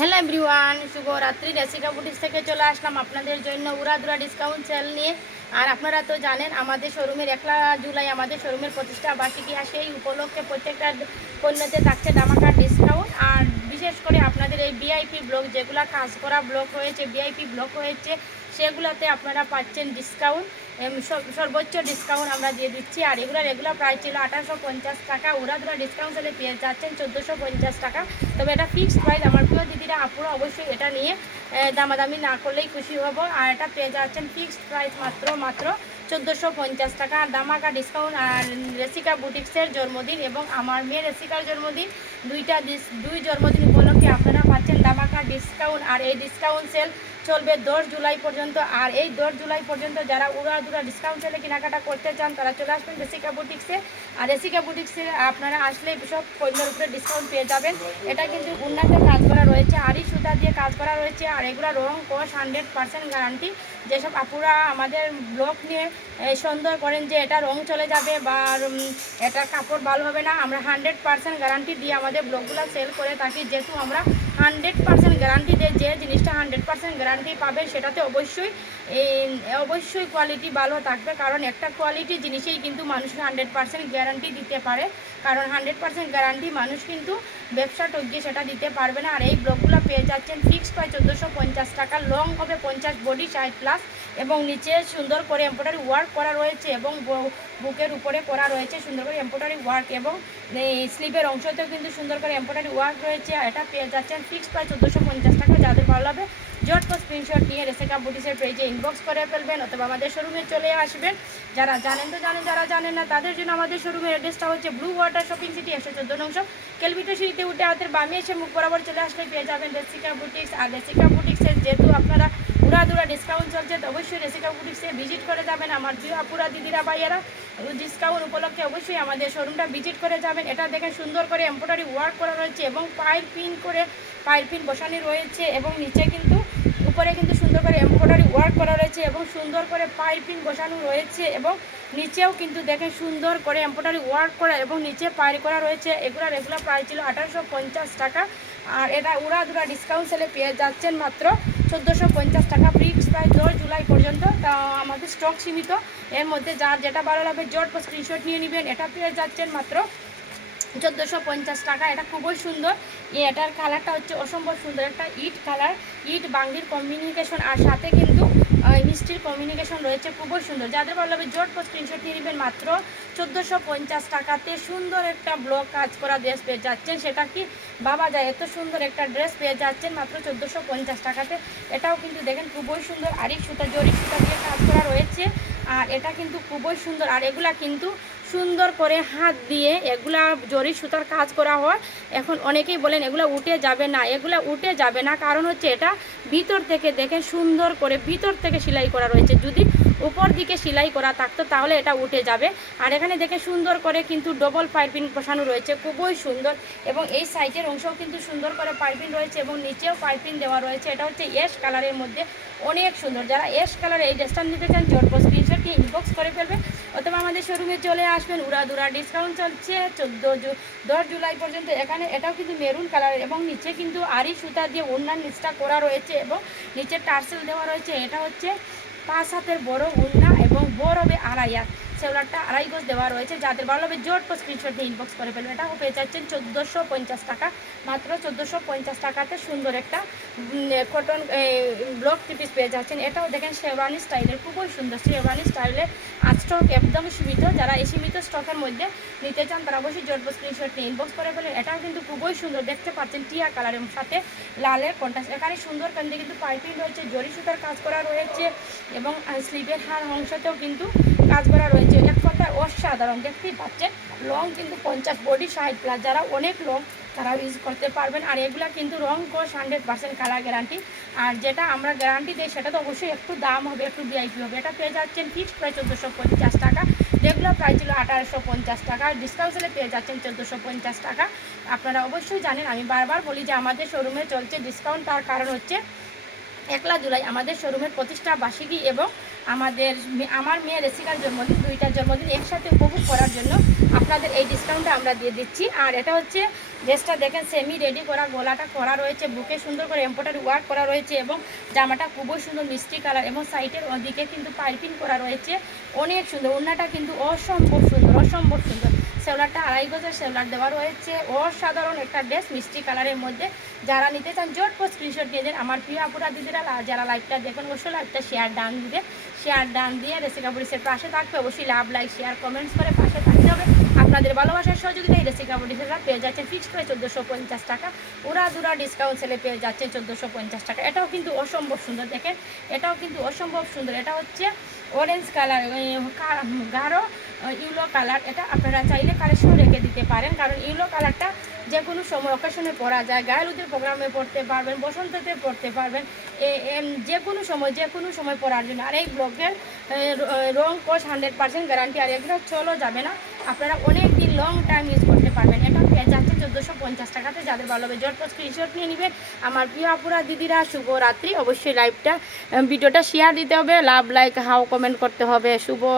Hello everyone, শুভরাত্রি। রেসিকা boutiques থেকে চলে আসলাম আপনাদের জন্য উড়াধুরা ডিসকাউন্ট সেল নিয়ে। আর আপনারা তো জানেন আমাদের শোরুমের 1 জুলাই আমাদের শোরুমের প্রতিষ্ঠা বার্ষিকী আসে। এই উপলক্ষে প্রত্যেকটা পণ্যতে থাকছে দামাকা ডিসকাউন্ট। আর বিশেষ করে আপনাদের এই ভিআইপি ব্লক, যেগুলো কাজ করা ব্লক রয়েছে, ভিআইপি ব্লক রয়েছে, সেগুলোতে আপনারা পাচ্ছেন ডিসকাউন্ট, সর্বোচ্চ ডিসকাউন্ট আমরা দিয়ে দিচ্ছি। আর রেগুলার প্রাইস ছিল 1850 টাকা, উড়াধুরা ডিসকাউন্ট সেলে পেয়ে যাচ্ছেন 1450 টাকা। তবে এটা ফিক্সড প্রাইস। আমার প্রিয় দিদিরা আপুরা অবশ্যই এটা নিয়ে দামাদামি না করলেই খুশি হব। আর এটা পেয়ে যাচ্ছেন ফিক্সড প্রাইস মাত্র 1450 টাকা। আর দামাকা ডিসকাউন্ট। আর রেসিকা বুটিক্সের জন্মদিন এবং আমার মেয়ে রেসিকার জন্মদিন, দুই জন্মদিন উপলক্ষে আপনারা পাচ্ছেন দামাকা ডিসকাউন্ট। আর এই ডিসকাউন্ট সেল চলবে 10 জুলাই পর্যন্ত। আর এই 10 জুলাই পর্যন্ত যারা উড়াধুরা ডিসকাউন্ট সেলে কেনাকাটা করতে চান তারা চলে আসবেন রেসিকা বুটিক্সে। আর রেসিকা বুটিক্সে আপনারা আসলে সব পণ্যের উপরে ডিসকাউন্ট পেয়ে যাবেন। এটা কিন্তু উন্নতে কাজ করা রয়েছে, আরই সুতা দিয়ে কাজ করা রয়েছে। আর এগুলো রং কোষ 100% গ্যারান্টি। যেসব আপুরা আমাদের ব্লক নিয়ে সন্দেহ করেন যে এটা রং চলে যাবে বা এটা কাপড় ভালো হবে না, আমরা 100% গ্যারান্টি দিয়ে আমাদের ব্লকগুলো সেল করে থাকি। যেহেতু আমরা 100% গ্যারান্টি দেয়, যে জিনিসটা 100% গ্যারান্টি পাবে সেটাতে অবশ্যই কোয়ালিটি ভালো থাকবে। কারণ একটা কোয়ালিটি জিনিসেই কিন্তু মানুষ 100% গ্যারান্টি দিতে পারে। কারণ 100% গ্যারান্টি মানুষ কিন্তু ব্যবসা টকিয়ে সেটা দিতে পারবে না। আর এই ব্লকগুলো পেয়ে যাচ্ছেন ফিক্সড প্রাইস 1450 টাকা। লং হবে 50, বডি 60+। এবং নিচে সুন্দর করে এমব্রয়ডারি ওয়ার্ক করা রয়েছে এবং বুকের উপরে করা রয়েছে সুন্দর করে এমব্রয়ডারি ওয়ার্ক, এবং স্লিভের অংশতেও কিন্তু সুন্দর করে এমব্রয়ডারি ওয়ার্ক রয়েছে। এটা পেয়ে যাচ্ছেন ফিক্সড প্রাইস 1450 টাকা। যাদের ভালো হবে ঝটপট স্ক্রিনশট নিয়ে রেসিকা বুটিক্সের পেজে ইনবক্স করে ফেলবেন অথবা আমাদের শোরুমে চলে আসবেন। যারা জানেন তো জানেন, যারা জানেন না তাদের জন্য আমাদের শোরুমের অ্যাড্রেসটা হচ্ছে ব্লু ওয়াটার শপিং সিটি 114 নং কেলভিটো সিটিতে উঠে হাতের বামে এসে মুখ বরাবর চলে আসলে পেয়ে যাবেন রেসিকা বুটিক্স। আর রেসিকা বুটিক্সের যেহেতু আপনারা উড়াধুরা ডিসকাউন্ট চলছে, তো অবশ্যই রেসিকা বুটিক্সে ভিজিট করে যাবেন। আমার প্রিয় আপুরা দিদিরা ভাইয়ারা, ডিসকাউন্ট উপলক্ষে অবশ্যই আমাদের শোরুমটা ভিজিট করে যাবেন। এটা দেখেন সুন্দর করে এমব্রয়ডারি ওয়ার্ক করা রয়েছে এবং পাইপ পিন বসানো রয়েছে, এবং নিচে কিন্তু উপরে কিন্তু সুন্দর করে এমব্রয়ডারি ওয়ার্ক করা রয়েছে এবং সুন্দর করে পাইপিং বসানো রয়েছে, এবং নিচেও কিন্তু দেখেন সুন্দর করে এমব্রয়ডারি ওয়ার্ক করা এবং নিচে পাইর করা রয়েছে। এগুলো রেগুলার প্রাইস ছিল 1850 টাকা। আর এটা উড়াধুরা ডিসকাউন্ট সেলে পেয়ে যাচ্ছেন মাত্র 1450 টাকা। ফিক্স প্রাইস 10 জুলাই পর্যন্ত। তা আমাদের স্টক সীমিত, এর মধ্যে যার যেটা ভালো লাগবে ঝটপট স্ক্রিনশট নিয়ে নেবেন। এটা পেয়ে যাচ্ছেন মাত্র 1450 টাকা। এটা খুবই সুন্দর। এটার কালারটা হচ্ছে অসম্ভব সুন্দর, একটা ইট কালার, ইট বাঙ্গির কমিউনিকেশন, আর সাথে কিন্তু মিষ্টির কমিউনিকেশন রয়েছে, খুবই সুন্দর। যাদের ভালো লাগবে ঝটপট স্ক্রিনশট নিয়ে নেবেন। মাত্র 1450 টাকাতে সুন্দর একটা ব্লক কাজ করা ড্রেস পেয়ে যাচ্ছেন। সেটা কি বাবা যায়, এত সুন্দর একটা ড্রেস পেয়ে যাচ্ছেন মাত্র 1450 টাকাতে। এটাও কিন্তু দেখেন খুবই সুন্দর, আরই সুতা জরি সুতা দিয়ে কাজ করা রয়েছে। আর এটা কিন্তু খুবই সুন্দর। আর এগুলা কিন্তু সুন্দর করে হাত দিয়ে এগুলা জরি সুতার কাজ করা হয়। এখন অনেকেই বলেন এগুলো উঠে যাবে না, এগুলো উঠে যাবে না, কারণ হচ্ছে এটা ভিতর থেকে দেখেন সুন্দর করে ভিতর থেকে সেলাই করা রয়েছে। যদি উপর দিকে সেলাই করা থাকতো তাহলে এটা উঠে যাবে। আর এখানে দেখে সুন্দর করে কিন্তু ডবল পাইপিং বসানো রয়েছে, খুবই সুন্দর। এবং এই সাইডের অংশও কিন্তু সুন্দর করে পাইপিং রয়েছে এবং নিচেও পাইপিং দেওয়া রয়েছে। এটা হচ্ছে অ্যাশ কালারের মধ্যে, অনেক সুন্দর। যারা অ্যাশ কালারে এই ড্রেসটা নিতে চান ঝটপট স্ক্রিনশট নিয়ে ইনবক্স করে ফেলবে অথবা আমাদের শোরুমে চলে আসবেন। উড়াধুরা ডিসকাউন্ট চলছে 10 জুলাই পর্যন্ত। এখানে এটাও কিন্তু মেরুন কালারের এবং নিচে কিন্তু আরই সুতা দিয়ে অন্যান্য নিচটা করা রয়েছে এবং নিচে টার্সেল দেওয়া রয়েছে। এটা হচ্ছে 5 হাতের বড় উন্না এবং বড় হবে 2.5 হাত, সেগুলারটা 2.5 গজ দেওয়া রয়েছে। যাদের ভালো হবে ঝটপট স্ক্রিনশট দিয়ে ইনবক্স করে ফেলবেন। এটাও পেয়ে যাচ্ছেন 1450 টাকা। মাত্র 1450 টাকাতে সুন্দর একটা কটন ব্লক পিস পেয়ে যাচ্ছেন। এটাও দেখেন শেরওয়ানি স্টাইলের, খুবই সুন্দর শেরওয়ানি স্টাইলের। আর স্টক একদম সীমিত, যারা এই সীমিত স্টকের মধ্যে নিতে চান তারা অবশ্যই ঝটপট স্ক্রিনশট নিয়ে ইনবক্স করে ফেলেন। এটাও কিন্তু খুবই সুন্দর, দেখতে পাচ্ছেন টিয়া কালারের সাথে লালের কন্ট্রাস্ট। এখানে সুন্দর কান্দে কিন্তু পাইপিং রয়েছে, জরি সুতার কাজ করা রয়েছে এবং স্লিভের হার অংশতেও কিন্তু কাজ করা রয়েছে। এক কথায় অসাধারণ, দেখতেই পাচ্ছেন। লং কিন্তু 50, বডি 60+। যারা অনেক লং তারা ইউজ করতে পারবেন। আর এগুলা কিন্তু রং কোষ 100% কালার গ্যারান্টি। আর যেটা আমরা গ্যারান্টি দিই সেটা তো অবশ্যই একটু দাম হবে, একটু ভিআইপি হবে। এটা পেয়ে যাচ্ছেন ফিক্সড প্রাইস 1450 টাকা। রেগুলার প্রাইস ছিল 1850 টাকা, ডিসকাউন্ট সেলে পেয়ে যাচ্ছেন 1450 টাকা। আপনারা অবশ্যই জানেন, আমি বারবার বলি যে আমাদের শোরুমে চলছে ডিসকাউন্ট। তার কারণ হচ্ছে 1 জুলাই আমাদের শোরুমের প্রতিষ্ঠা বার্ষিকী এবং আমার মেয়ে রেসিকার জন্মদিন, দুইটা জন্মদিন একসাথে উপভোগ করার জন্য আপনাদের এই ডিসকাউন্টটা আমরা দিয়ে দিচ্ছি। আর এটা হচ্ছে ড্রেসটা দেখেন সেমি রেডি করা, গলাটা করা রয়েছে, বুকে সুন্দর করে এমব্রয়ডারি ওয়ার্ক করা রয়েছে এবং জামাটা খুবই সুন্দর মিষ্টি কালার এবং সাইডের ওদিকে কিন্তু পাইপিং করা রয়েছে, অনেক সুন্দর। ওড়নাটা কিন্তু অসম্ভব সুন্দর, অসম্ভব সুন্দর। সেওলারটা 2.5 গজের সেওলার দেওয়া রয়েছে, অসাধারণ একটা ড্রেস মিষ্টি কালারের মধ্যে। যারা নিতে চান জটপট স্ক্রিনশট নিয়ে দেন। আমার প্রিয় আপুরা দিদিরা যারা লাইভটা দেখেন অবশ্যই লাইভটা শেয়ার ডান দিয়ে রেসিকা বুটিক্সের পাশে থাকবে। অবশ্যই লাভ, লাইক, শেয়ার, কমেন্টস করে পাশে থাকতে হবে। আপনাদের ভালোবাসার সহযোগিতায় রেসিকা বুটিক্সেরা পেয়ে যাচ্ছেন ফিক্সড করে 1450 টাকা, উড়াধুরা ডিসকাউন্ট সেলে পেয়ে যাচ্ছেন 1450 টাকা। এটাও কিন্তু অসম্ভব সুন্দর, দেখেন এটাও কিন্তু অসম্ভব সুন্দর। এটা হচ্ছে অরেঞ্জ কালার, গাঢ় ইউলো কালার। এটা আপনারা চাইলে কালেকশন রেখে দিতে পারেন, কারণ ইউলো কালারটা যে কোনো সময় অকেশনে পরা যায়, গায়েলুদের প্রোগ্রামে পড়তে পারবেন, বসন্ততে পড়তে পারবেন, যে কোনো সময় পরার জন্য। আর এই ব্লকের রং কোর্স 100% গ্যারান্টি, আর এগুলো চলো যাবে না, আপনারা অনেক দিন লং টাইম ইউজ করতে পারবেন। এটা পেয়ে যাচ্ছে 1450 টাকাতে। যাদের ভালো হবে জটপট স্ক্রিনশট নিয়ে নেবেন। আমার প্রিয় আপুরা দিদিরা শুভরাত্রি। অবশ্যই ভিডিওটা শেয়ার দিতে হবে, লাভ, লাইক, হাও কমেন্ট করতে হবে। শুভ